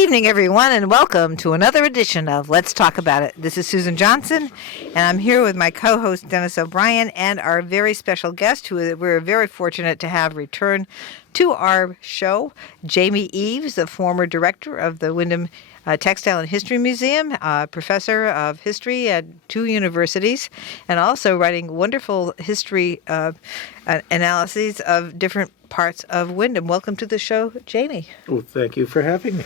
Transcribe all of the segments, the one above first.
evening, everyone, and welcome to another edition of Let's Talk About It. This is Susan Johnson, and I'm here with my co-host, Dennis O'Brien, and our very special guest, who we're very fortunate to have return to our show, Jamie Eves, the former director of the Windham Textile and History Museum, professor of history at 2 universities, and also writing wonderful history analyses of different parts of Windham. Welcome to the show, Jamie. Well, thank you for having me.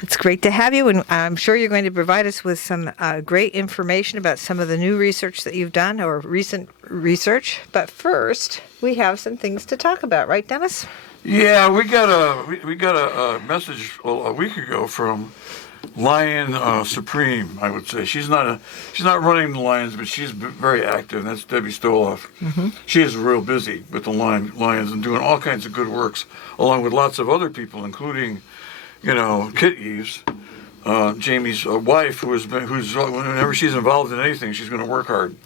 It's great to have you, and I'm sure you're going to provide us with some great information about some of the new research that you've done or recent research. But first, we have some things to talk about, right, Dennis? Yeah, we got a message a week ago from Lion Supreme. I would say she's not running the Lions, but she's very active. That's Debbie Stoloff. Mm-hmm. She is real busy with the Lions and doing all kinds of good works, along with lots of other people, including, Kit Eves, Jamie's wife, who's whenever she's involved in anything, she's going to work hard,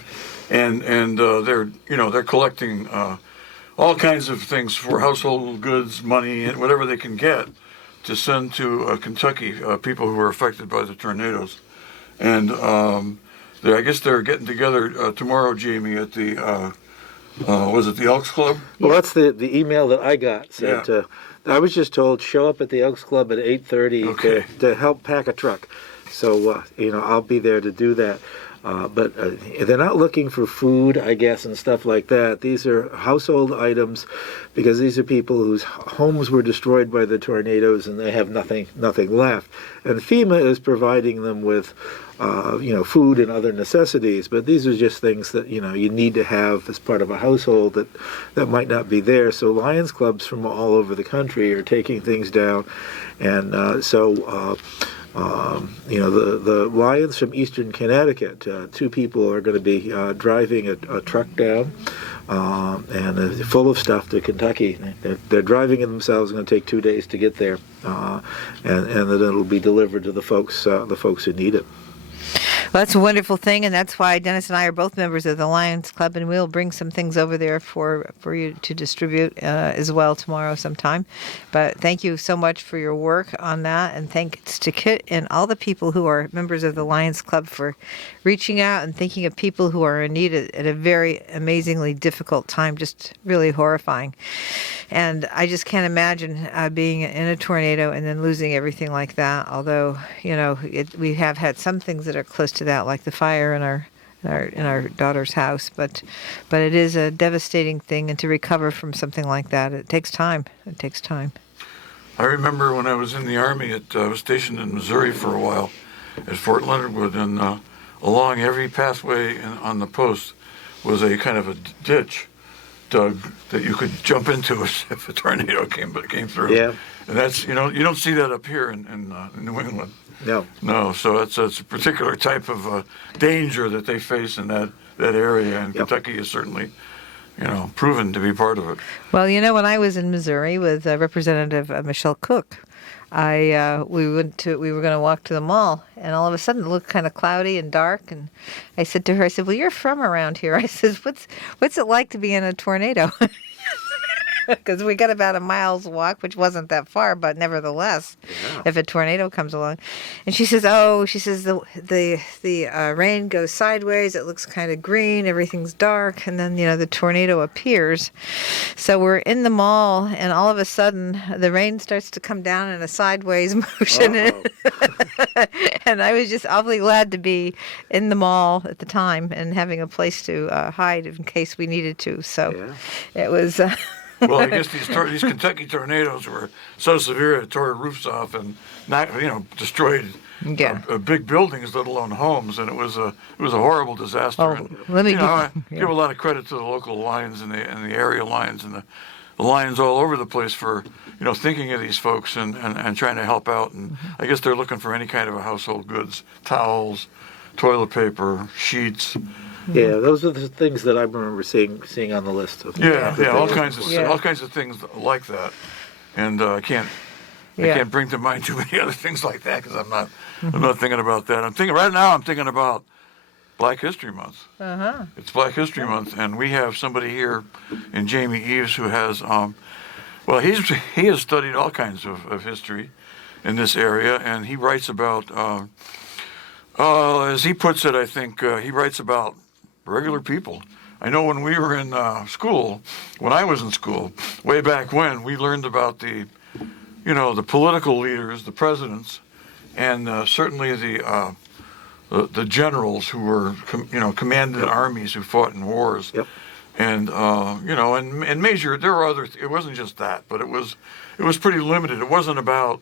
and they're collecting all kinds of things for household goods, money, and whatever they can get to send to Kentucky, people who were affected by the tornadoes. And I guess they're getting together tomorrow, Jamie, at the, was it the Elks Club? Well, that's the email that I got. Said, I was just told, show up at the Elks Club at 8:30 to help pack a truck. So, I'll be there to do that. But they're not looking for food, I guess, and stuff like that. These are household items because these are people whose homes were destroyed by the tornadoes and they have nothing left. And FEMA is providing them with, food and other necessities. But these are just things that, you need to have as part of a household that might not be there. So Lions clubs from all over the country are taking things down. And the Lions from eastern Connecticut, 2 people are going to be driving a truck down and full of stuff to Kentucky. They're driving it themselves. It's going to take 2 days to get there, and then it'll be delivered to the folks who need it. Well, that's a wonderful thing, and that's why Dennis and I are both members of the Lions Club, and we'll bring some things over there for you to distribute as well tomorrow sometime. But thank you so much for your work on that, and thanks to Kit and all the people who are members of the Lions Club for reaching out and thinking of people who are in need at a very amazingly difficult time, just really horrifying. And I just can't imagine being in a tornado and then losing everything like that, although, we have had some things that are close to that, like the fire in our daughter's house, but it is a devastating thing, and to recover from something like that, it takes time. I remember when I was in the Army, I was stationed in Missouri for a while at Fort Leonard Wood, and along every pathway on the post was a kind of a ditch dug that you could jump into if a tornado came through. Yeah. And that's, you don't see that up here in New England. No, so it's a particular type of danger that they face in that area, and Kentucky is certainly, proven to be part of it. Well, when I was in Missouri with Representative Michelle Cook, we were going to walk to the mall, and all of a sudden it looked kind of cloudy and dark, and I said to her, well, you're from around here. I said, what's it like to be in a tornado? Because we got about a mile's walk, which wasn't that far, but nevertheless, if a tornado comes along. And she says, the rain goes sideways, it looks kind of green, everything's dark, and then, the tornado appears. So we're in the mall, and all of a sudden, the rain starts to come down in a sideways motion. And I was just awfully glad to be in the mall at the time and having a place to hide in case we needed to. So it was... Well, I guess these Kentucky tornadoes were so severe it tore roofs off and destroyed big buildings, let alone homes, and it was a horrible disaster. Oh, and, I give a lot of credit to the local Lions and the area Lions and the Lions all over the place for thinking of these folks and trying to help out. And I guess they're looking for any kind of a household goods, towels, toilet paper, sheets. Yeah, those are the things that I remember seeing on the list. All kinds of things like that, and I can't bring to mind too many other things like that because I'm not thinking about that. I'm thinking about Black History Month. It's Black History Month, and we have somebody here in Jamie Eves who has he has studied all kinds of history, in this area, and he writes about, as he puts it, I think he writes about regular people. I know when we were in school, when I was in school, way back when, we learned about the political leaders, the presidents, and certainly the generals who were, commanded armies who fought in wars. Yep. And and major, there were other. It wasn't just that, but it was pretty limited. It wasn't about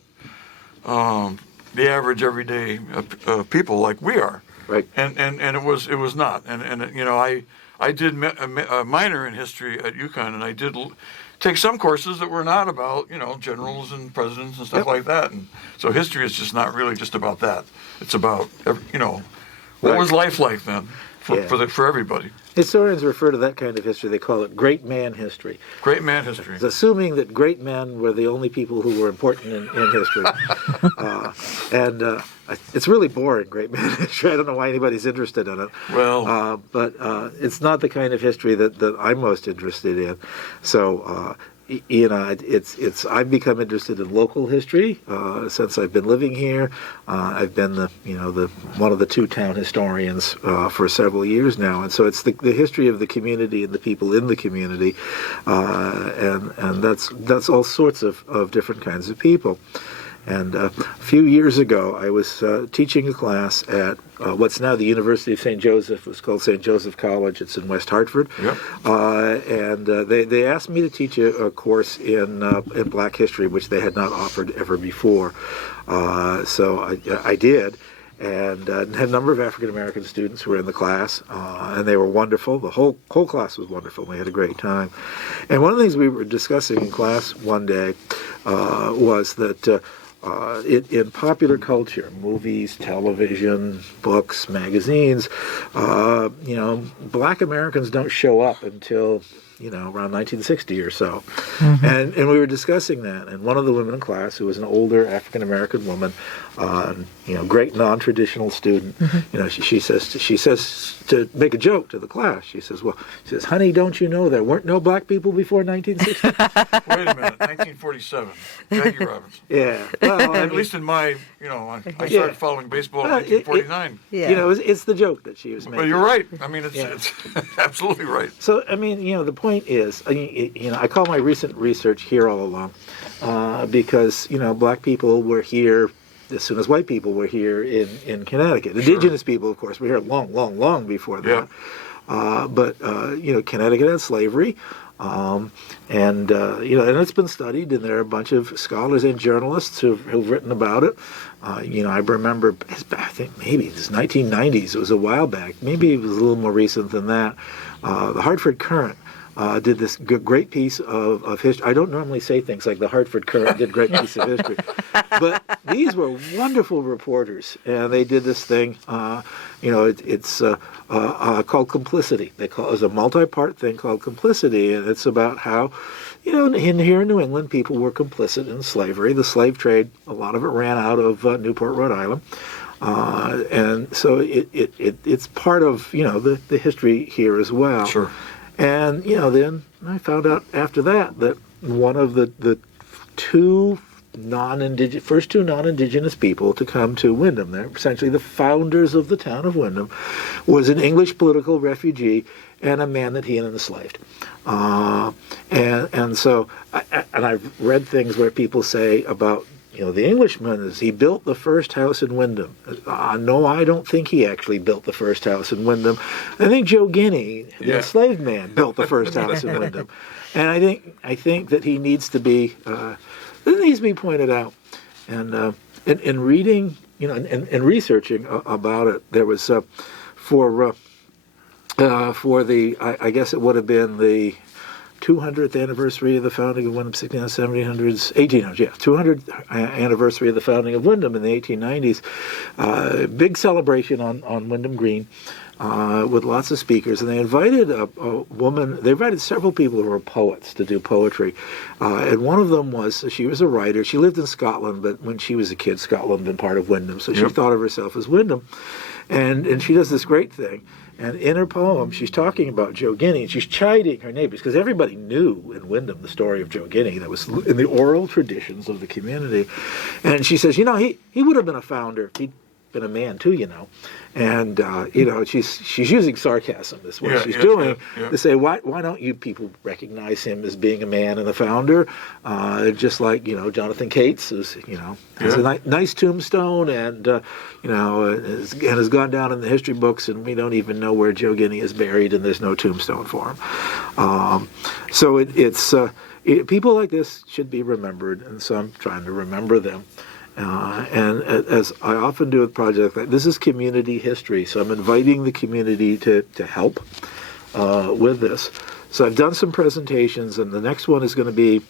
the average everyday people like we are. Right. And it was not. And I did a minor in history at UConn, and I did take some courses that were not about generals and presidents and stuff Yep. like that. And so history is just not really just about that. It's about what Right. was life like then for Yeah. for everybody. Historians refer to that kind of history, they call it great man history. Great man history. It's assuming that great men were the only people who were important in history. It's really boring, great man history. I don't know why anybody's interested in it. Well, But it's not the kind of history that I'm most interested in. So, I've become interested in local history since I've been living here. I've been the one of the two town historians for several years now, and so it's the history of the community and the people in the community, and that's all sorts of different kinds of people. And a few years ago, I was teaching a class at what's now the University of St. Joseph. It was called St. Joseph College. It's in West Hartford. Yep. They asked me to teach a course in Black history, which they had not offered ever before. So I did. And had a number of African American students who were in the class, and they were wonderful. The whole class was wonderful. We had a great time. And one of the things we were discussing in class one day was that in popular culture, movies, television, books, magazines, Black Americans don't show up until around 1960 or so. Mm-hmm. And we were discussing that, and one of the women in class, who was an older African American woman, great non-traditional student, mm-hmm. She says to make a joke to the class. She says, "Honey, don't you know there weren't no black people before 1960?" Wait a minute, 1947, Jackie Robinson. Yeah, well, at least in my, I started following baseball in 1949. It's the joke that she was making. Well, you're right. I mean, it's absolutely right. So, the point is, I call my recent research Here All Along, because, black people were here as soon as white people were here in Connecticut. Indigenous people, of course, were here long before that. Yeah. But Connecticut had slavery. And it's been studied, and there are a bunch of scholars and journalists who've written about it. I remember, I think maybe it was 1990s, it was a while back, maybe it was a little more recent than that. The Hartford Courant did this great piece of history. I don't normally say things like the Hartford Courant did a great piece of history, but these were wonderful reporters, and they did this thing. It's called Complicity. It was a multi-part thing called Complicity, and it's about how, here in New England, people were complicit in slavery. The slave trade, a lot of it ran out of Newport, Rhode Island. And so it's part of, the history here as well. Sure. And, then I found out after that one of the first two non-indigenous people to come to Windham, they're essentially the founders of the town of Windham, was an English political refugee and a man that he had enslaved. And so I've read things where people say about, the Englishman is he built the first house in Windham. No, I don't think he actually built the first house in Windham. I think Joe Guinea, the enslaved man, built the first house in Windham. And I think that he needs to be pointed out. And in reading, and researching about it, there was for the I guess it would have been the 200th anniversary of the founding of Windham, 1700s, 1800s, 200th anniversary of the founding of Windham in the 1890s. Big celebration on Windham Green. with lots of speakers, and they invited a woman. They invited several people who were poets to do poetry, and one of them she was a writer. She lived in Scotland, but when she was a kid, Scotland had been part of Windham, so she thought of herself as Windham, and she does this great thing. And in her poem, she's talking about Joe Guinea, and she's chiding her neighbors, because everybody knew in Windham the story of Joe Guinea that was in the oral traditions of the community. And she says, he would have been a founder if he'd been a man too, And she's using sarcasm is what she's doing to say, why don't you people recognize him as being a man and a founder, just like Jonathan Cates has a nice tombstone and has gone down in the history books, and we don't even know where Joe Guinea is buried, and there's no tombstone for him. So it's people like this should be remembered, and so I'm trying to remember them. And as I often do with projects like this, is community history. So I'm inviting the community to help with this. So I've done some presentations, and the next one is going to be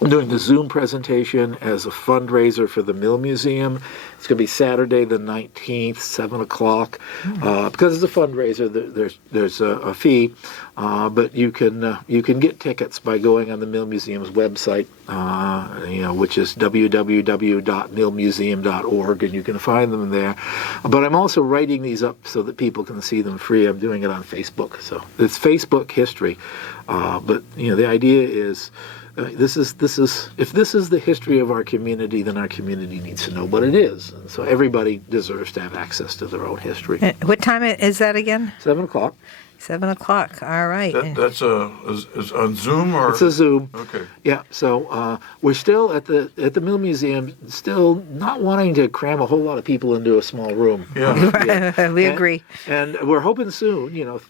I'm doing the Zoom presentation as a fundraiser for the Mill Museum. It's going to be Saturday the 19th, 7 o'clock. Because it's a fundraiser, there's a fee, but you can get tickets by going on the Mill Museum's website, which is www.millmuseum.org, and you can find them there. But I'm also writing these up so that people can see them free. I'm doing it on Facebook, so it's Facebook history. But the idea is. This is if this is the history of our community, then our community needs to know what it is, and so everybody deserves to have access to their own history. What time is that again? 7 o'clock. 7 o'clock. All right. That's is on Zoom or? It's a Zoom. Okay. Yeah. So we're still at the Mill Museum, still not wanting to cram a whole lot of people into a small room. Yeah. We agree. And we're hoping soon.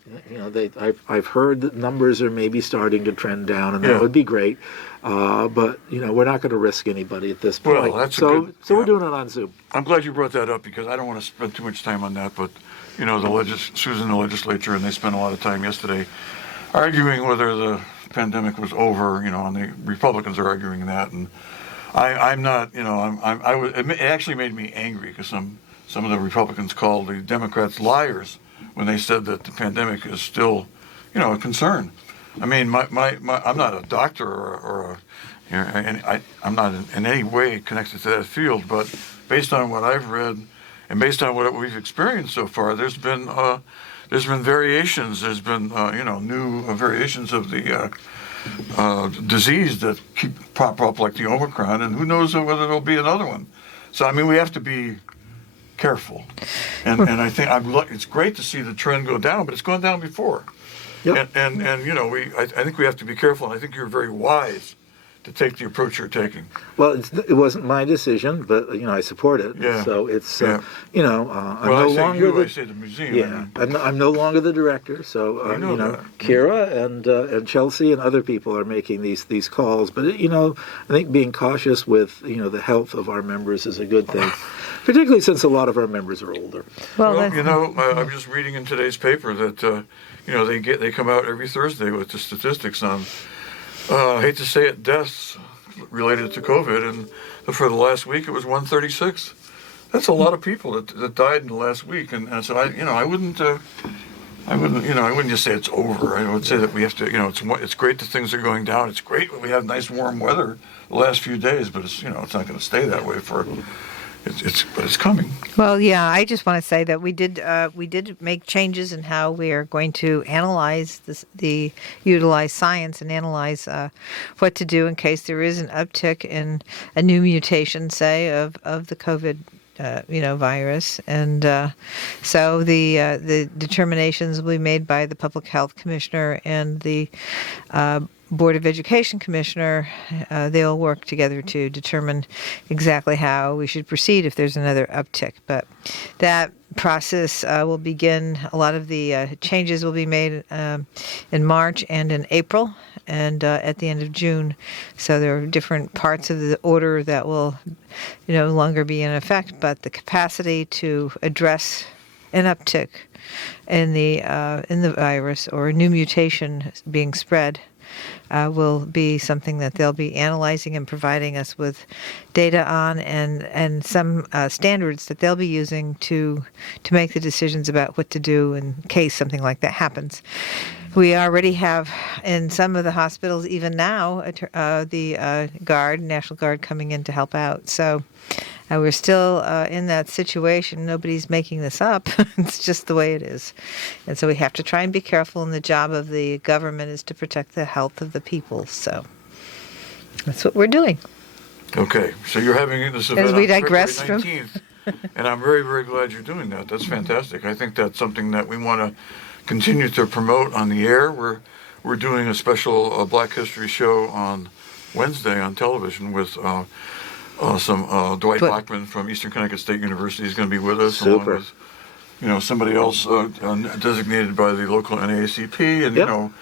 I've heard that numbers are maybe starting to trend down, and that would be great. But we're not going to risk anybody at this point. Well, that's so we're doing it on Zoom. I'm glad you brought that up, because I don't want to spend too much time on that, but. Sue's in the legislature, and they spent a lot of time yesterday arguing whether the pandemic was over. And the Republicans are arguing that, and I'm not. It actually made me angry, because some of the Republicans called the Democrats liars when they said that the pandemic is still, a concern. I mean, I'm not a doctor I'm not in any way connected to that field, but based on what I've read. And based on what we've experienced so far, there's been variations. There's been new variations of the disease that pop up, like the Omicron, and who knows whether there'll be another one. So I mean, we have to be careful. And I think it's great to see the trend go down, but it's gone down before. Yep. And I think we have to be careful. And I think you're very wise to take the approach you're taking. Well, it wasn't my decision, but I support it. Yeah. So it's I'm no longer I say the museum. Yeah, I'm no longer the director. So Kira and Chelsea and other people are making these calls. But I think being cautious with the health of our members is a good thing, particularly since a lot of our members are older. Well, I'm just reading in today's paper that they come out every Thursday with the statistics on. I hate to say it, deaths related to COVID, and for the last week it was 136. That's a lot of people that died in the last week, and so I wouldn't just say it's over. I would say that we have to, it's great that things are going down. It's great that we have nice warm weather the last few days, but it's it's not going to stay that way for. But it's coming. Well, yeah, I just want to say that we did make changes in how we are going to analyze utilize science and analyze what to do in case there is an uptick in a new mutation, say, of the COVID virus, and so the determinations will be made by the Public Health Commissioner and the Board of Education Commissioner. They'll work together to determine exactly how we should proceed if there's another uptick. But that process will begin. A lot of the changes will be made in March and in April and at the end of June. So there are different parts of the order that will no longer be in effect, but the capacity to address an uptick in the virus or a new mutation being spread will be something that they'll be analyzing and providing us with data on, and some standards that they'll be using to make the decisions about what to do in case something like that happens. We already have in some of the hospitals, even now, the National Guard coming in to help out. So we're still in that situation. Nobody's making this up. It's just the way it is. And so we have to try and be careful, and the job of the government is to protect the health of the people. So that's what we're doing. Okay, so you're having this event As we on digress February 19th, and I'm very, very glad you're doing that. That's fantastic. I think that's something that we want to continue to promote on the air. We're doing a special Black History show on Wednesday on television with some Dwight Blackman from Eastern Connecticut State University is going to be with us, Super. along with somebody else designated by the local NAACP, and Yep.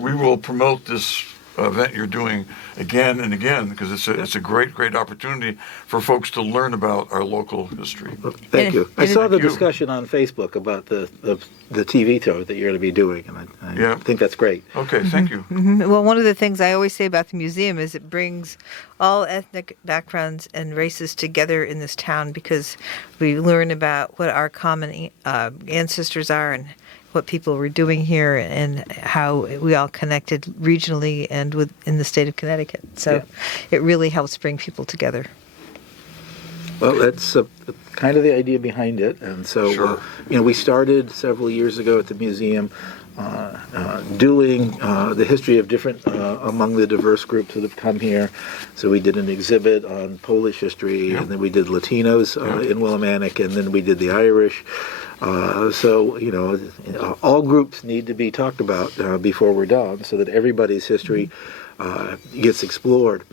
we will promote this event you're doing again and again, because it's a great opportunity for folks to learn about our local history. Thank you. I saw the Thank you. discussion on Facebook about the TV show that you're going to be doing, and I think that's great. Okay, thank you. Well, one of the things I always say about the museum is it brings all ethnic backgrounds and races together in this town, because we learn about what our common ancestors are and what people were doing here, and how we all connected regionally and in the state of Connecticut. So it really helps bring people together. Well, that's kind of the idea behind it, and so Sure. we started several years ago at the museum doing the history of different among the diverse groups that have come here. So we did an exhibit on Polish history, and then we did Latinos in Willimantic, and then we did the Irish. All groups need to be talked about before we're done, so that everybody's history gets explored.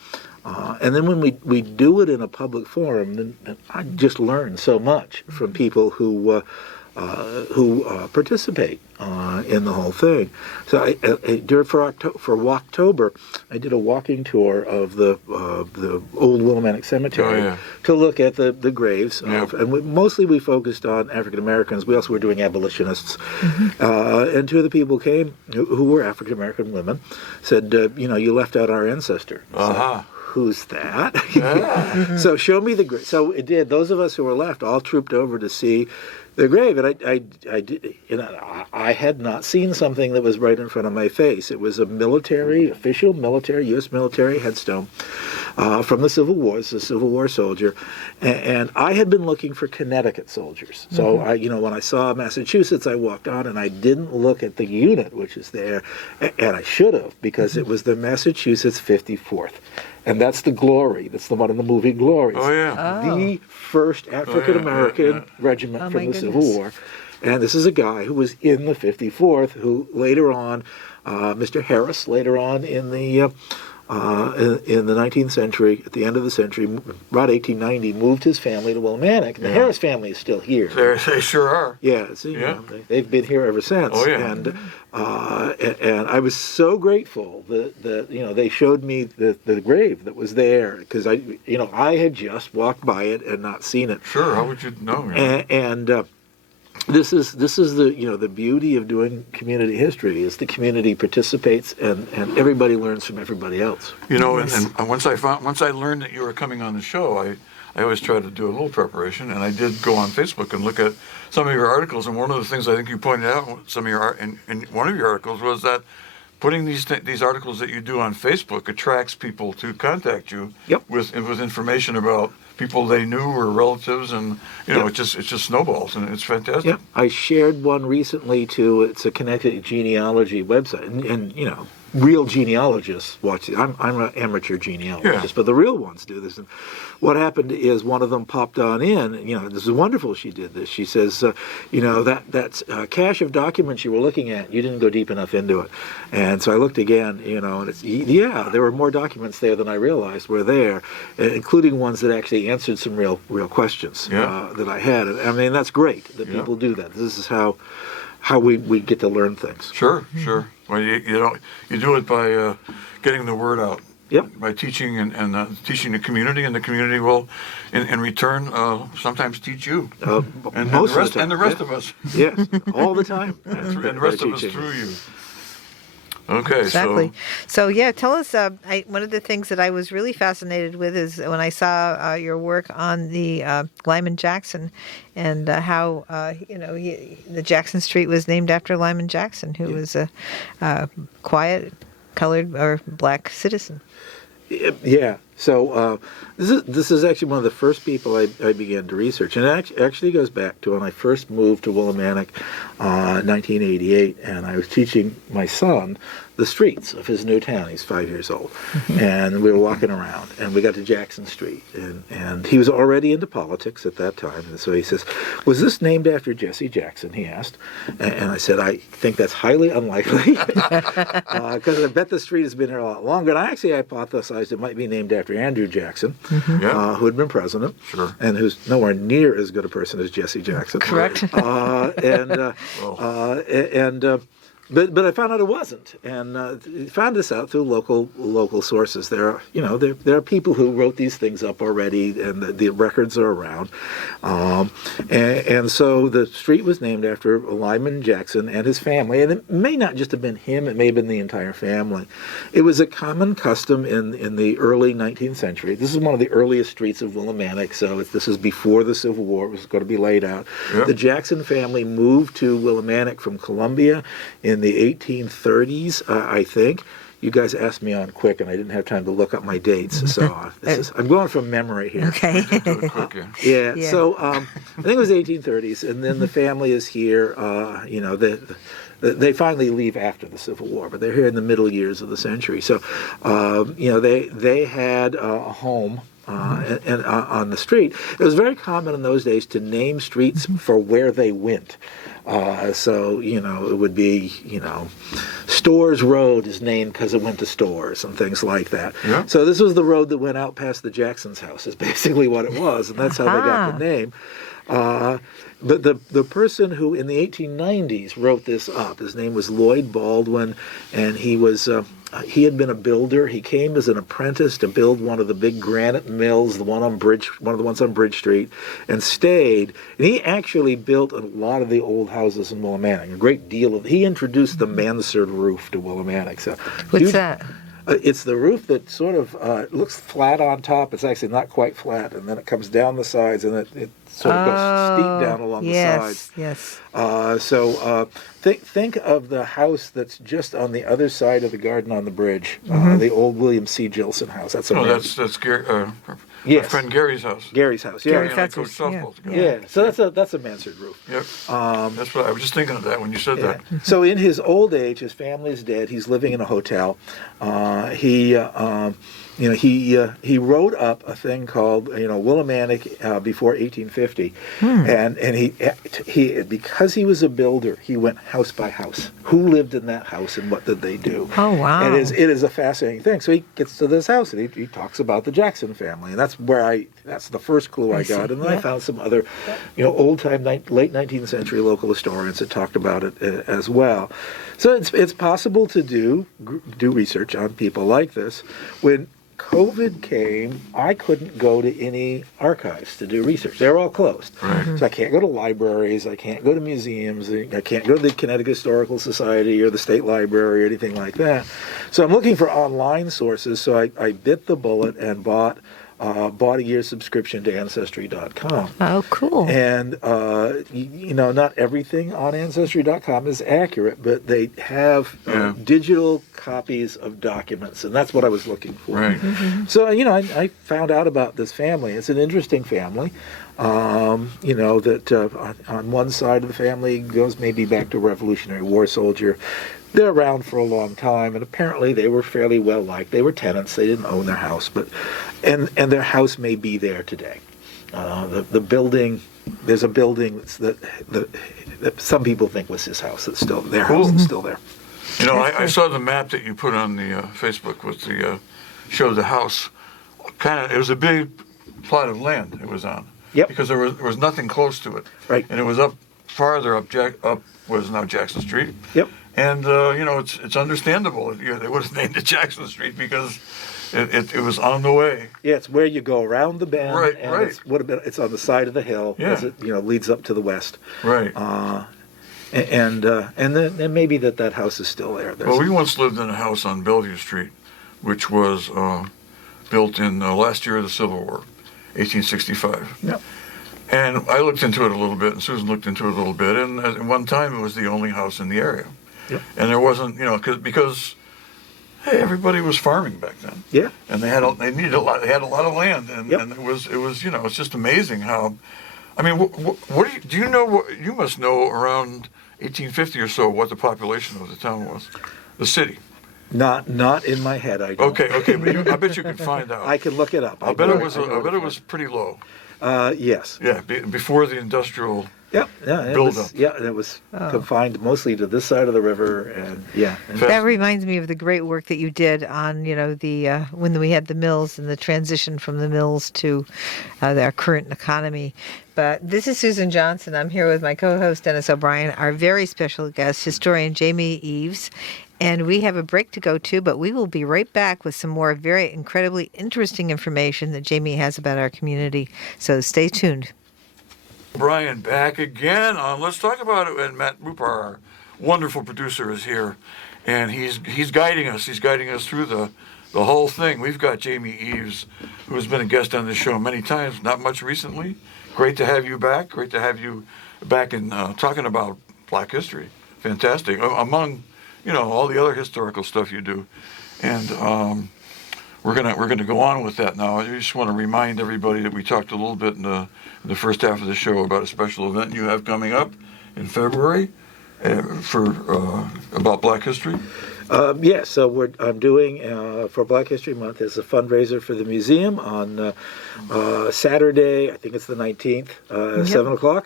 And then when we do it in a public forum, then I just learn so much from people who participate in the whole thing. So for Walktober, I did a walking tour of the old Willimantic Cemetery to look at the graves. And mostly we focused on African Americans. We also were doing abolitionists. And two of the people came who were African American women, said, you left out our ancestor. Who's that? So show me the grave. So it did. Those of us who were left all trooped over to see the grave, and I had not seen something that was right in front of my face. It was a official military, U.S. military headstone from the Civil War. It's a Civil War soldier, and I had been looking for Connecticut soldiers. So when I saw Massachusetts, I walked on, and I didn't look at the unit which is there, and I should have, because it was the Massachusetts 54th. And that's the Glory. That's the one in the movie Glory. Oh, yeah. The first African-American regiment from the Civil War. And this is a guy who was in the 54th, who later on, Mr. Harris, later on in the 19th century, at the end of the century, about 1890, moved his family to Willimantic. And the Harris family is still here. They sure are. Yeah, they've been here ever since. Oh, yeah. And I was so grateful that they showed me the grave that was there, because I had just walked by it and not seen it. Sure, how would you know? And this is the beauty of doing community history, is the community participates and everybody learns from everybody else. And once I learned that you were coming on the show, I always try to do a little preparation, and I did go on Facebook and look at some of your articles. And one of the things I think you pointed out in one of your articles was that putting these articles that you do on Facebook attracts people to contact you with information about people they knew or relatives, and it just snowballs, and it's fantastic. Yeah, I shared one recently it's a Connecticut Genealogy website, and real genealogists watch it. I'm an amateur genealogist, but the real ones do this. And what happened is one of them popped on in. This is wonderful. She did this. She says, that cache of documents you were looking at, you didn't go deep enough into it. And so I looked again, and there were more documents there than I realized were there, including ones that actually answered some real questions that I had. I mean, that's great that people do that. This is how we get to learn things. Sure. Well, you do it by getting the word out. Yep. By teaching and teaching the community, and the community will, in return, sometimes teach you. And the rest of us. Yes, all the time. And the rest of us through you. Okay, Exactly. So yeah, tell us. One of the things that I was really fascinated with is when I saw your work on the Lyman Jackson, and how the Jackson Street was named after Lyman Jackson, who was a quiet, colored or black citizen. Yeah. So this is actually one of the first people I began to research, and it actually goes back to when I first moved to Willimantic, 1988, and I was teaching my son the streets of his new town. He's 5 years old, and we were walking around, and we got to Jackson Street, and he was already into politics at that time, and so he says, "Was this named after Jesse Jackson?" He asked, and I said, "I think that's highly unlikely, because I bet the street has been here a lot longer." And I actually hypothesized it might be named after Andrew Jackson, who had been president, and who's nowhere near as good a person as Jesse Jackson. Correct. But I found out it wasn't, and found this out through local sources. There are people who wrote these things up already, and the records are around, and so the street was named after Lyman Jackson and his family, and it may not just have been him; it may have been the entire family. It was a common custom in the early 19th century. This is one of the earliest streets of Willimantic, so this is before the Civil War. It was going to be laid out. Yep. The Jackson family moved to Willimantic from Columbia in the 1830s, I think. You guys asked me on quick, and I didn't have time to look up my dates, so I'm going from memory here. Okay. Yeah. So I think it was 1830s, and then the family is here. They finally leave after the Civil War, but they're here in the middle years of the century. So they had a home. On the street. It was very common in those days to name streets for where they went. So, it would be, Stores Road is named because it went to stores and things like that. Yeah. So this was the road that went out past the Jackson's house is basically what it was, and that's how they got the name. But the person who in the 1890s wrote this up, his name was Lloyd Baldwin, and he had been a builder. He came as an apprentice to build one of the big granite mills, one of the ones on Bridge Street, and stayed. And he actually built a lot of the old houses in Willimantic. A great deal of. He introduced the mansard roof to Willimantic. So what's that? It's the roof that sort of looks flat on top. It's actually not quite flat, and then it comes down the sides, and it sort of goes steep down along the sides. Yes. So think of the house that's just on the other side of the garden on the bridge, the old William C. Gilson house. That's my friend Gary's house. Gary's house, yeah. Gary and I coached softball together. Yeah, so that's a mansard roof. Yep. That's what I was just thinking of that when you said that. So in his old age, his family is dead. He's living in a hotel. He wrote up a thing called Willimantic before 1850, and he because he was a builder, he went house by house. Who lived in that house and what did they do? Oh wow! And it is a fascinating thing. So he gets to this house and he talks about the Jackson family, and that's the first clue I got. And then I found some other, old time late 19th century local historians that talked about it as well. So it's possible to do research on people like this. When COVID came, I couldn't go to any archives to do research. They're all closed. Right. So I can't go to libraries, I can't go to museums, I can't go to the Connecticut Historical Society or the State Library or anything like that. So I'm looking for online sources, so I bit the bullet and bought a year's subscription to Ancestry.com. Oh, cool. And, not everything on Ancestry.com is accurate, but they have digital copies of documents, and that's what I was looking for. Right. So, I found out about this family. It's an interesting family. That on one side of the family goes maybe back to Revolutionary War soldier. They're around for a long time, and apparently they were fairly well liked. They were tenants; they didn't own their house, and their house may be there today. The building, there's a building that some people think was his house. That's still their house. Is still there. I saw the map that you put on the Facebook with the showed the house. It was a big plot of land it was on. Yep. Because there was nothing close to it. Right. And it was farther up what is now Jackson Street. Yep. And it's understandable. They would have named it Jackson Street because it was on the way. Yeah, it's where you go around the bend. Right, and it's on the side of the hill as it leads up to the west. Right. then maybe that house is still there. Well, we once lived in a house on Bellevue Street, which was built in last year of the Civil War, 1865. Yep. And I looked into it a little bit, and Susan looked into it a little bit, and at one time it was the only house in the area. Yep. And there wasn't, because hey, everybody was farming back then. Yeah. And they had a lot of land, and, Yep. and it was it's just amazing how, I mean, what do you know? You must know around 1850 or so what the population of the town was, the city. Not in my head. I don't. Okay, but I bet you could find out. I can look it up. I bet it was pretty low. Yes. Yeah, before the industrial. Yeah, it was, it was confined mostly to this side of the river, and That reminds me of the great work that you did on, the when we had the mills and the transition from the mills to our current economy. But this is Susan Johnson. I'm here with my co-host Dennis O'Brien, our very special guest, historian Jamie Eves. And we have a break to go to, but we will be right back with some more very incredibly interesting information that Jamie has about our community. So stay tuned. Brian back again on Let's Talk About It, and Matt Rupar, our wonderful producer, is here, and he's guiding us. He's guiding us through the whole thing. We've got Jamie Eves, who has been a guest on this show many times, not much recently. Great to have you back. Great to have you back and talking about Black history. Fantastic. Among all the other historical stuff you do, and we're gonna go on with that now. I just want to remind everybody that we talked a little bit in the first half of the show about a special event you have coming up in February about Black history. So I'm doing for Black History Month is a fundraiser for the museum on Saturday. I think it's the 19th, 7:00.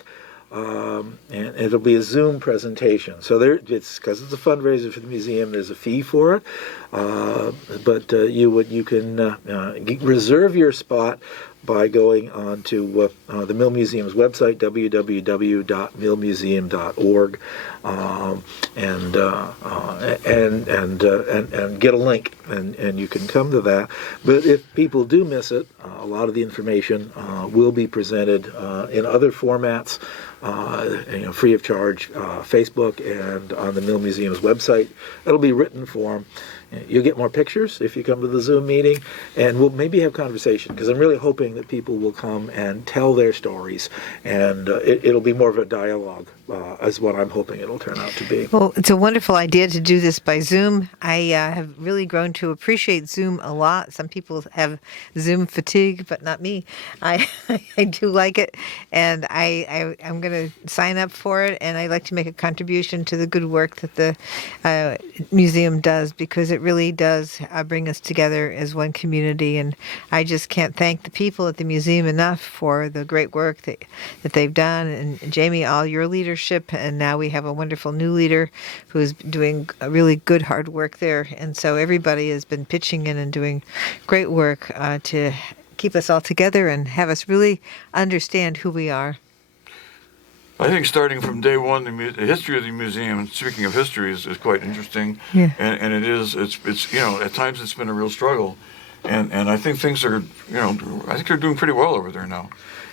And it'll be a Zoom presentation. So it's because it's a fundraiser for the museum. There's a fee for it, but you can reserve your spot by going on to the Mill Museum's website, www.millmuseum.org, and get a link, and you can come to that. But if people do miss it, a lot of the information will be presented in other formats, free of charge, Facebook and on the Mill Museum's website. It'll be written form. You'll get more pictures if you come to the Zoom meeting, and we'll maybe have conversation, because I'm really hoping that people will come and tell their stories, and it'll be more of a dialogue, is what I'm hoping it'll turn out to be. Well, it's a wonderful idea to do this by Zoom. I have really grown to appreciate Zoom a lot. Some people have Zoom fatigue, but not me. I do like it, and I'm going to sign up for it, and I'd like to make a contribution to the good work that the museum does, because it really does bring us together as one community. And I just can't thank the people at the museum enough for the great work that they've done. And Jamie, all your leadership, and now we have a wonderful new leader who's doing a really good hard work there. And so everybody has been pitching in and doing great work to keep us all together and have us really understand who we are. I think starting from day one, the history of the museum, speaking of history, is quite interesting. Yeah. And it's at times it's been a real struggle. And I think things are, I think they're doing pretty well over there now.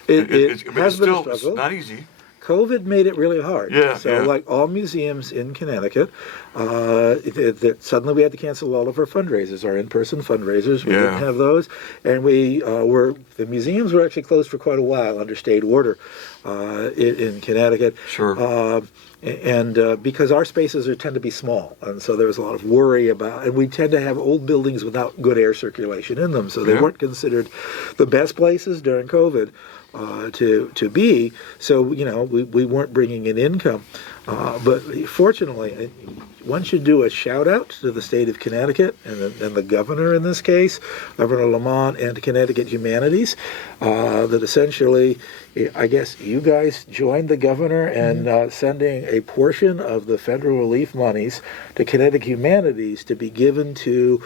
It but has it's been a still struggle. It's not easy. COVID made it really hard. Like all museums in Connecticut, suddenly we had to cancel all of our fundraisers, our in-person fundraisers. We didn't have those, and the museums were actually closed for quite a while under state order in Connecticut. Sure. And because our spaces tend to be small, and so there was a lot of worry about, and we tend to have old buildings without good air circulation in them, so they weren't considered the best places during COVID to be. So we weren't bringing in income, but fortunately, one should do a shout out to the state of Connecticut and the governor in this case, Governor Lamont, and Connecticut Humanities, that essentially, I guess you guys joined the governor in sending a portion of the federal relief monies to Connecticut Humanities to be given to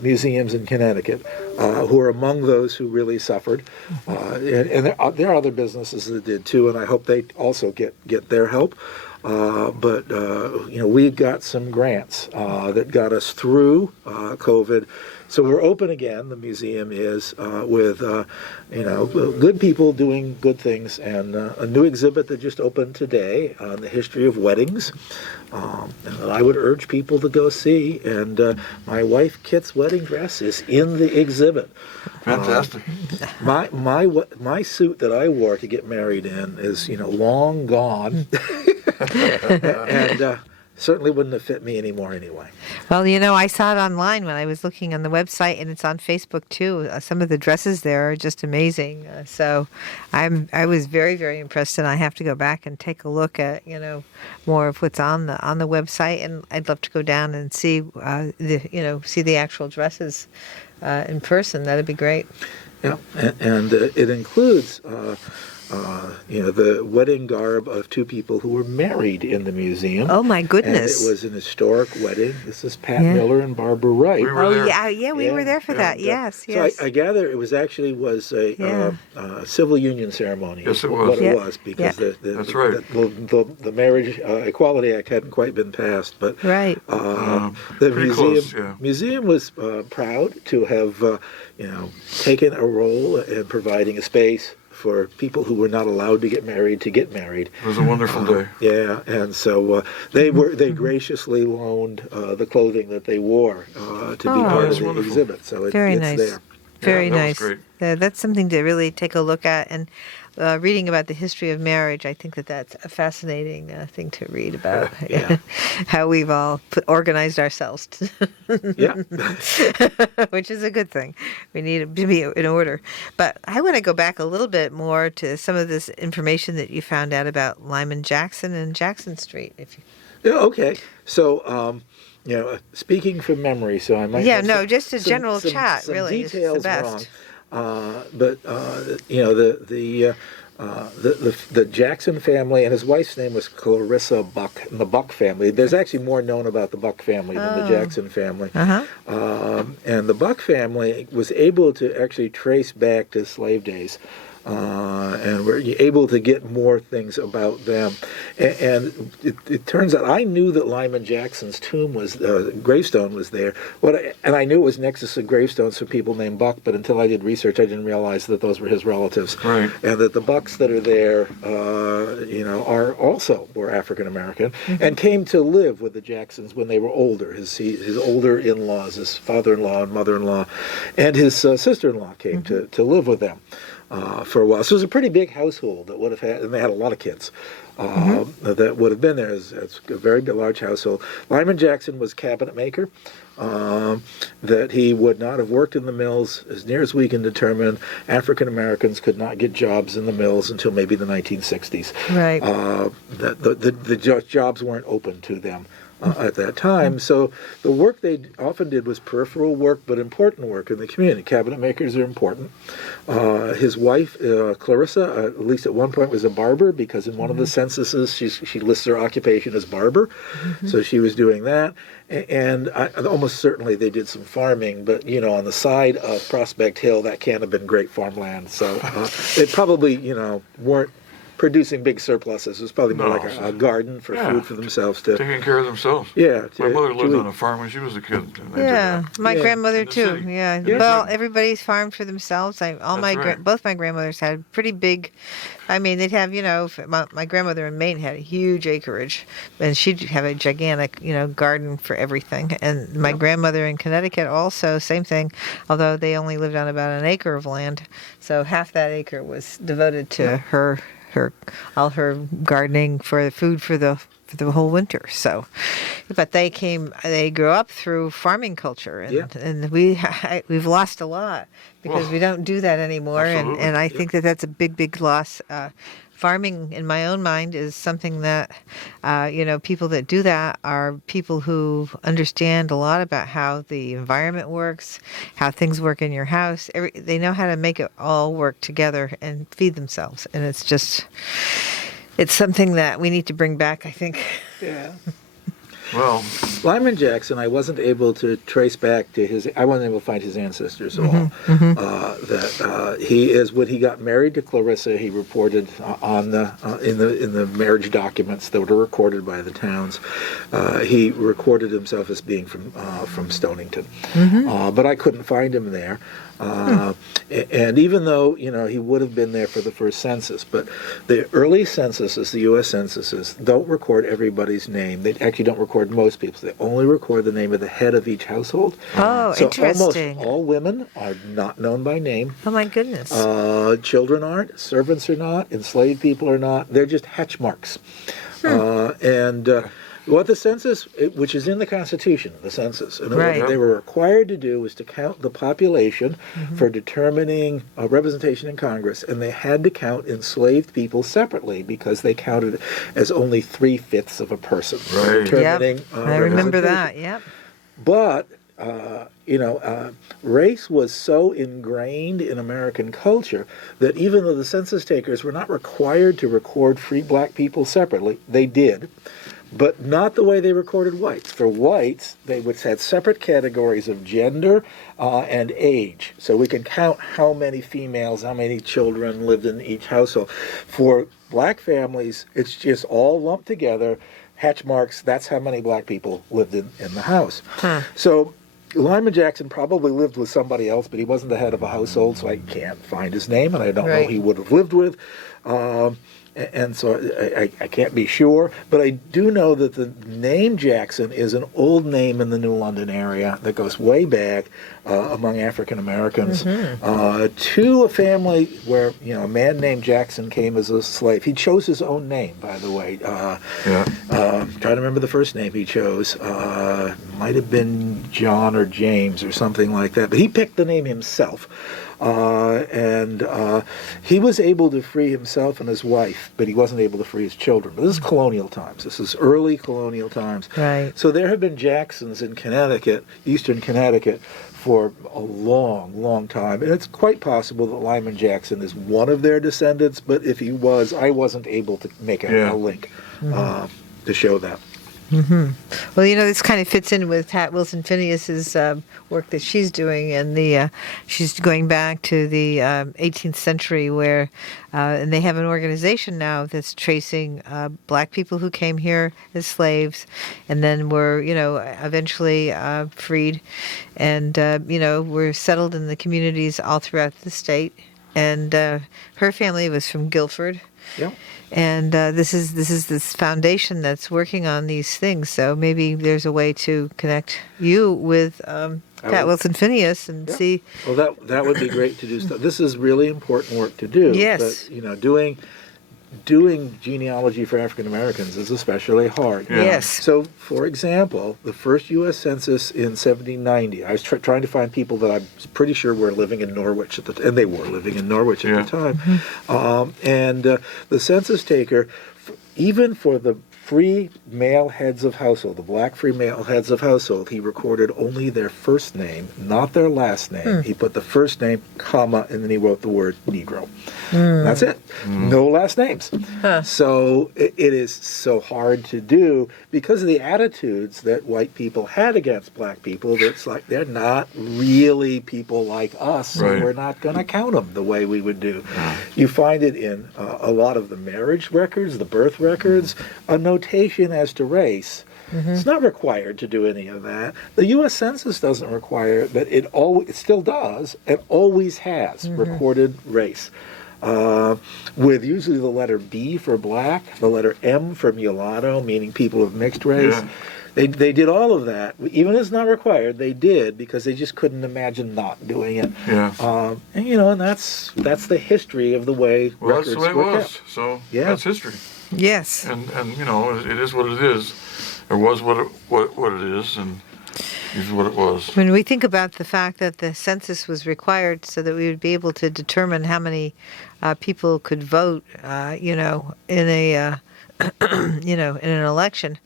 museums in Connecticut, who are among those who really suffered. And there are other businesses that did too, and I hope they also get their help. But we got some grants that got us through COVID So we're open again. The museum is with good people doing good things, and a new exhibit that just opened today on the history of weddings. And I would urge people to go see. And my wife Kit's wedding dress is in the exhibit. Fantastic. My suit that I wore to get married in is long gone, and certainly wouldn't have fit me anymore anyway. Well, I saw it online when I was looking on the website, and it's on Facebook too. Some of the dresses there are just amazing. So I was very, very impressed, and I have to go back and take a look at more of what's on the website, and I'd love to go down and see see the actual dresses in person. That'd be great. Yeah, and it includes the wedding garb of two people who were married in the museum. Oh my goodness! And it was an historic wedding. This is Pat Miller and Barbara Wright. We were there. We were there for that. Yes, yes. So I gather it was actually a civil union ceremony. Yes, it was. What it was, because That's right. the Marriage Equality Act hadn't quite been passed, but right. The pretty close, museum was proud to have taken a role in providing a space for people who were not allowed to get married. It was a wonderful day. Yeah, and so they graciously loaned the clothing that they wore to be part of the wonderful exhibit. So it's nice. there. Very that nice. was great. That's something to really take a look at. And reading about the history of marriage, I think that's a fascinating thing to read about. How we've all organized ourselves. Which is a good thing. We need to be in order. But I want to go back a little bit more to some of this information that you found out about Lyman Jackson and Jackson Street. Okay. So, speaking from memory, so I might have just a general chat, some really. details is the best. wrong. But the Jackson family, and his wife's name was Clarissa Buck, and the Buck family. There's actually more known about the Buck family than the Jackson family. And the Buck family was able to actually trace back to slave days. And we're able to get more things about them. And it turns out I knew that Lyman Jackson's gravestone was there. And I knew it was next to gravestones for people named Buck, but until I did research, I didn't realize that those were his relatives. Right. And that the Bucks that are there, were African American and came to live with the Jacksons when they were older. His older in-laws, his father-in-law and mother-in-law, and his sister-in-law came to live with them. For a while. So it was a pretty big household that would have had, and they had a lot of kids that would have been there. It's a very large household. Lyman Jackson was a cabinet maker, that he would not have worked in the mills. As near as we can determine, African Americans could not get jobs in the mills until maybe the 1960s. Right. That the jobs weren't open to them. At that time. So the work they often did was peripheral work, but important work in the community. Cabinet makers are important. His wife, Clarissa, at least at one point was a barber, because in one of the censuses she lists her occupation as barber. So she was doing that. And almost certainly they did some farming, but, on the side of Prospect Hill, that can't have been great farmland. So they probably, weren't producing big surpluses. It was probably more like a garden for food for themselves. Taking care of themselves. Yeah. My mother lived on a farm when she was a kid. My grandmother too. city. Yeah. Well, everybody's farmed for themselves. Both my grandmothers had pretty big. I mean, they'd have my grandmother in Maine had a huge acreage, and she'd have a gigantic garden for everything. And my grandmother in Connecticut also same thing, although they only lived on about an acre of land, so half that acre was devoted to all her gardening for the food for the whole winter. So, but they grew up through farming culture, and we've lost a lot because we don't do that anymore. And I think that's a big loss. Farming, in my own mind, is something that, people that do that are people who understand a lot about how the environment works, how things work in your house. They know how to make it all work together and feed themselves. And it's something that we need to bring back, I think. Yeah. Well, Lyman Jackson, I wasn't able to trace back to I wasn't able to find his ancestors at all. He is, when he got married to Clarissa, he reported on in the marriage documents that were recorded by the towns. He recorded himself as being from Stonington, but I couldn't find him there. And even though he would have been there for the first census, but the early censuses, the U.S. censuses, don't record everybody's name. They actually don't record most people's. They only record the name of the head of each household. Oh, so interesting. Almost all women are not known by name. Oh my goodness. Children aren't. Servants are not. Enslaved people are not. They're just hatch marks. What the census, which is in the Constitution, the census, and Right. what they were required to do was to count the population for determining representation in Congress, and they had to count enslaved people separately because they counted as only 3/5 of a person. for Right. Determining, Yep. I remember representation. that. Yep. But race was so ingrained in American culture that even though the census takers were not required to record free black people separately, they did. But not the way they recorded whites. For whites, they would had separate categories of gender and age. So we can count how many females, how many children lived in each household. For black families, it's just all lumped together. Hatch marks, that's how many black people lived in the house. So Lyman Jackson probably lived with somebody else, but he wasn't the head of a household, so I can't find his name, and I don't know Right. who he would have lived with. And so I can't be sure, but I do know that the name Jackson is an old name in the New London area that goes way back among African Americans to a family where a man named Jackson came as a slave. He chose his own name, by the way. Trying to remember the first name he chose. Might have been John or James or something like that, but he picked the name himself. And he was able to free himself and his wife, but he wasn't able to free his children. But this is colonial times. This is early colonial times. Right. So there have been Jacksons in Connecticut, eastern Connecticut, for a long, long time. And it's quite possible that Lyman Jackson is one of their descendants, but if he was, I wasn't able to make a link to show that. Well, this kind of fits in with Pat Wilson Phineas's work that she's doing, and she's going back to the 18th century, where and they have an organization now that's tracing black people who came here as slaves, and then were eventually freed, and were settled in the communities all throughout the state. And her family was from Guilford. Yeah. And this is this foundation that's working on these things. So maybe there's a way to connect you with Pat Wilson Phineas and see. Well, that would be great to do. This is really important work to do. Yes. But, doing genealogy for African Americans is especially hard. Yeah. Yes. So, for example, the first U.S. Census in 1790, I was trying to find people that I'm pretty sure were living in Norwich and they were living in Norwich at the time. And the census taker, even for the free male heads of household, the black free male heads of household, he recorded only their first name, not their last name. He put the first name, comma, and then he wrote the word Negro. That's it. No last names. So it is so hard to do because of the attitudes that white people had against black people. That's like they're not really people like us, so Right. we're not going to count them the way we would do. You find it in a lot of the marriage records, the birth records, a notation as to race. It's not required to do any of that. The U.S. Census doesn't require it, but it still does and always has recorded race. With usually the letter B for black, the letter M for mulatto, meaning people of mixed race. Yeah. They did all of that. Even if it's not required, they did because they just couldn't imagine not doing it. Yeah. And that's the history of the way Well, records that's the way it were was. kept. So Yeah. that's history. Yes. And it is what it is. It was what it is, and it is what it was. When we think about the fact that the census was required so that we would be able to determine how many people could vote, in a in an election,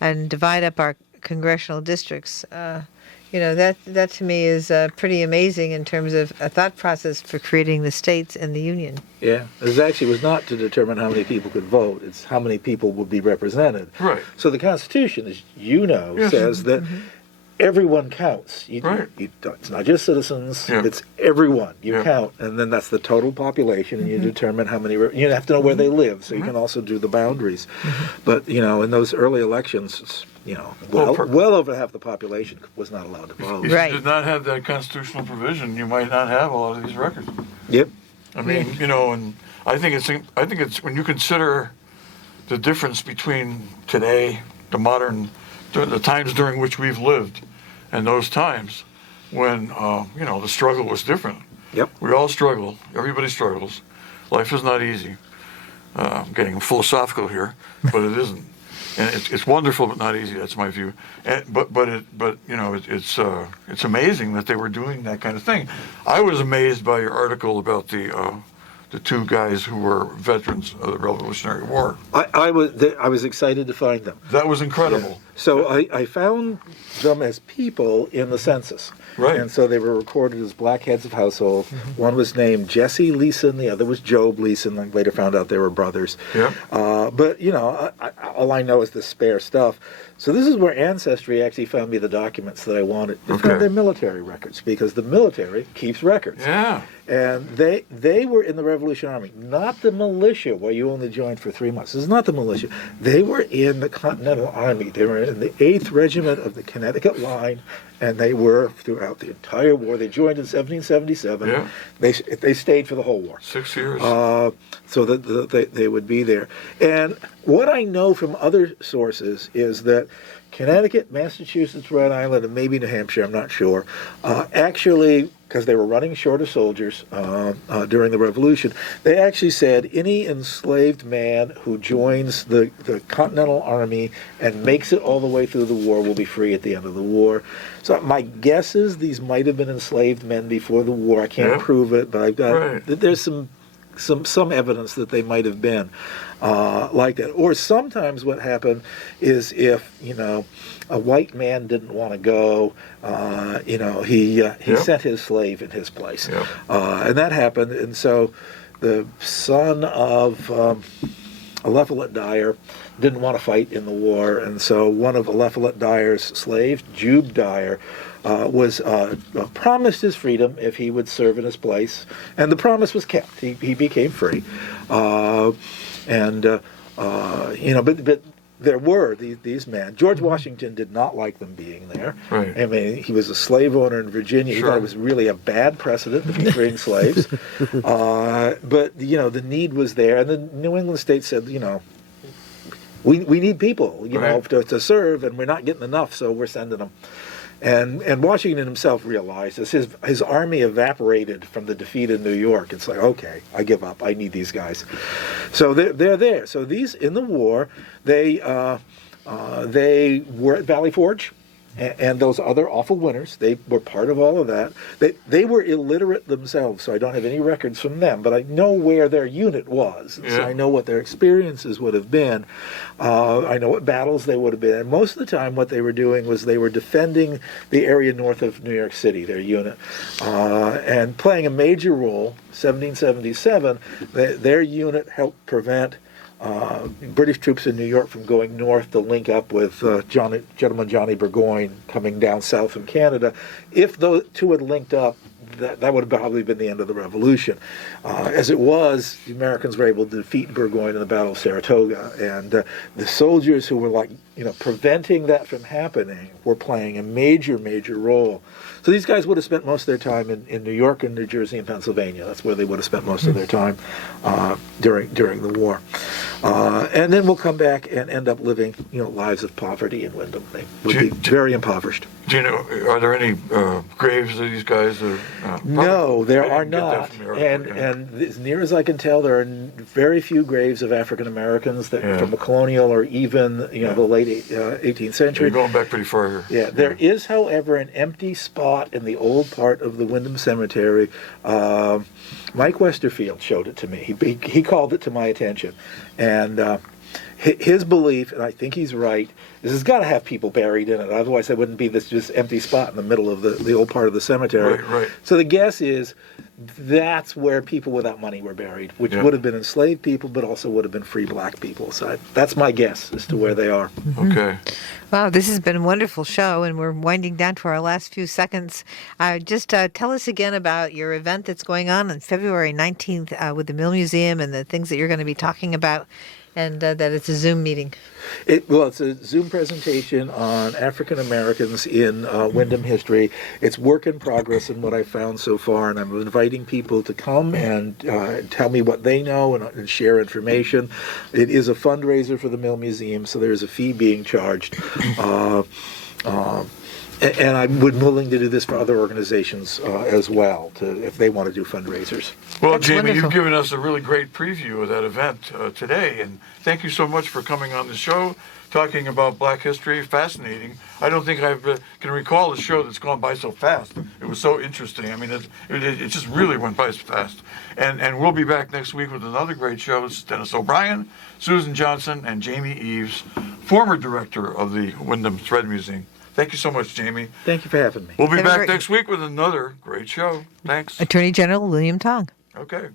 and divide up our congressional districts, That to me is pretty amazing in terms of a thought process for creating the states and the union. Yeah, it actually was not to determine how many people could vote. It's how many people would be represented. Right. So the Constitution, as you know, Yes. says that everyone counts. Right. It's not just citizens, Yeah. it's everyone. You Yeah. count, and then that's the total population, and you determine how many. You have to know where they live, so you can also do the boundaries. But, in those early elections, well over half the population was not allowed to vote. If you Right. did not have that constitutional provision, you might not have a lot of these records. Yep. I mean, and I think it's when you consider the difference between today, the times during which we've lived, and those times when the struggle was different. Yep. We all struggle. Everybody struggles. Life is not easy. I'm getting philosophical here, but it isn't. And it's wonderful, but not easy. That's my view. It's amazing that they were doing that kind of thing. I was amazed by your article about the two guys who were veterans of the Revolutionary War. I was excited to find them. That was incredible. So I found them as people in the census. Right. And so they were recorded as black heads of household. One was named Jesse Leeson, the other was Job Leeson. I later found out they were brothers. Yeah. But, all I know is the spare stuff. So this is where Ancestry actually found me the documents that I wanted. They found their military records, because the military keeps records. Yeah. And they were in the Revolutionary Army, not the militia, where you only joined for 3 months. This is not the militia. They were in the Continental Army. They were in the 8th Regiment of the Connecticut Line, and they were throughout the entire war. They joined in 1777. Yeah. They stayed for the whole war. 6 years. So that they would be there. And what I know from other sources is that Connecticut, Massachusetts, Rhode Island, and maybe New Hampshire, I'm not sure, actually, because they were running short of soldiers during the Revolution, they actually said any enslaved man who joins the Continental Army and makes it all the way through the war will be free at the end of the war. So my guess is these might have been enslaved men before the war. I can't prove it, but I've got there's some evidence that they might have been like that. Or sometimes what happened is if a white man didn't want to go, he sent his slave in his place, and that happened. And so the son of Eliphalet Dyer didn't want to fight in the war, and so one of Eliphalet Dyer's slaves, Jube Dyer, was promised his freedom if he would serve in his place, and the promise was kept. He became free, but there were these men. George Washington did not like them being there. Right. I mean, he was a slave owner in Virginia. He thought it was really a bad precedent to be freeing slaves. But the need was there, and the New England states said, we need people, to serve, and we're not getting enough, so we're sending them. And Washington himself realized as his army evaporated from the defeat in New York. It's like, okay, I give up. I need these guys. So they're there. So these in the war, they were at Valley Forge, and those other awful winters. They were part of all of that. They were illiterate themselves, so I don't have any records from them, but I know where their unit was. So I know what their experiences would have been. I know what battles they would have been. And most of the time what they were doing was they were defending the area north of New York City, their unit, and playing a major role. 1777, their unit helped prevent British troops in New York from going north to link up with Gentleman Johnny Burgoyne coming down south from Canada. If those two had linked up, that would have probably been the end of the Revolution. As it was, the Americans were able to defeat Burgoyne in the Battle of Saratoga, and the soldiers who were preventing that from happening were playing a major, major role. So these guys would have spent most of their time in New York and New Jersey and Pennsylvania. That's where they would have spent most of their time during the war. And then we'll come back and end up living, lives of poverty in Windham. They would be very impoverished. Do you know, are there any graves of these guys? No, there are not. And as near as I can tell, there are very few graves of African Americans from the colonial or even the late 18th century. You're going back pretty far here. Yeah, there is, however, an empty spot in the old part of the Windham Cemetery. Mike Westerfield showed it to me. He called it to my attention, and his belief, and I think he's right, is it's got to have people buried in it. Otherwise, there wouldn't be this just empty spot in the middle of the old part of the cemetery. Right. So the guess is that's where people without money were buried, which Yeah. would have been enslaved people, but also would have been free black people. So that's my guess as to where they are. Okay. Wow, this has been a wonderful show, and we're winding down to our last few seconds. Just tell us again about your event that's going on February 19th with the Mill Museum and the things that you're going to be talking about, and that it's a Zoom meeting. It's a Zoom presentation on African Americans in Windham history. It's work in progress in what I've found so far, and I'm inviting people to come and tell me what they know and share information. It is a fundraiser for the Mill Museum, so there's a fee being charged. And I'm willing to do this for other organizations as well, if they want to do fundraisers. Well, That's Jamie, wonderful. you've given us a really great preview of that event today, and thank you so much for coming on the show, talking about Black history. Fascinating. I don't think I can recall a show that's gone by so fast. It was so interesting. I mean, it just really went by fast. And we'll be back next week with another great show. It's Dennis O'Brien, Susan Johnson, and Jamie Eves, former director of the Windham Thread Museum. Thank you so much, Jamie. Thank you for having me. We'll be Have a back great- next week with another great show. Thanks. Attorney General William Tong. Okay.